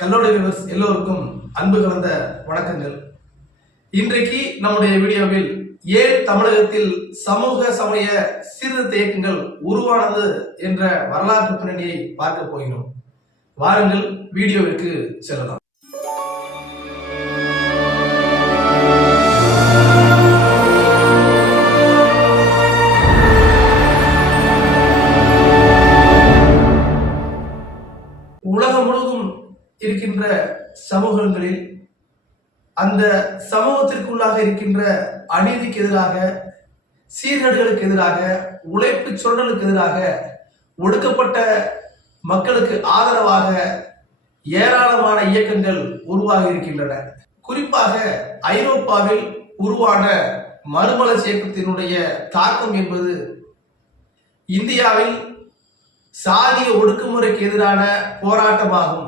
கல்லோட viewers எல்லோருக்கும் அன்பு கலந்த வணக்கங்கள். இன்றைக்கு நம்முடைய வீடியோவில் ஏன் தமிழகத்தில் சமூக சமய சீர்திருத்த இயக்கங்கள் உருவானது என்ற வரலாற்று பின்னணியை பார்க்க போகிறோம். வாருங்கள் வீடியோவிற்கு செல்லலாம். உலகம் முழுவதும் இருக்கின்ற சமூகங்களில் அந்த சமூகத்திற்குள்ளாக இருக்கின்ற அநீதிக்கு எதிராக சீர்கேடுகளுக்கு எதிராக உழைப்பு சுரண்டலுக்கு எதிராக ஒடுக்கப்பட்ட மக்களுக்கு ஆதரவாக ஏராளமான இயக்கங்கள் உருவாகி இருக்கின்றன. குறிப்பாக ஐரோப்பாவில் உருவான மறுமலர்ச்சி இயக்கத்தினுடைய தாக்கம் என்பது இந்தியாவில் சாதிய ஒடுக்குமுறைக்கு எதிரான போராட்டமாகும்.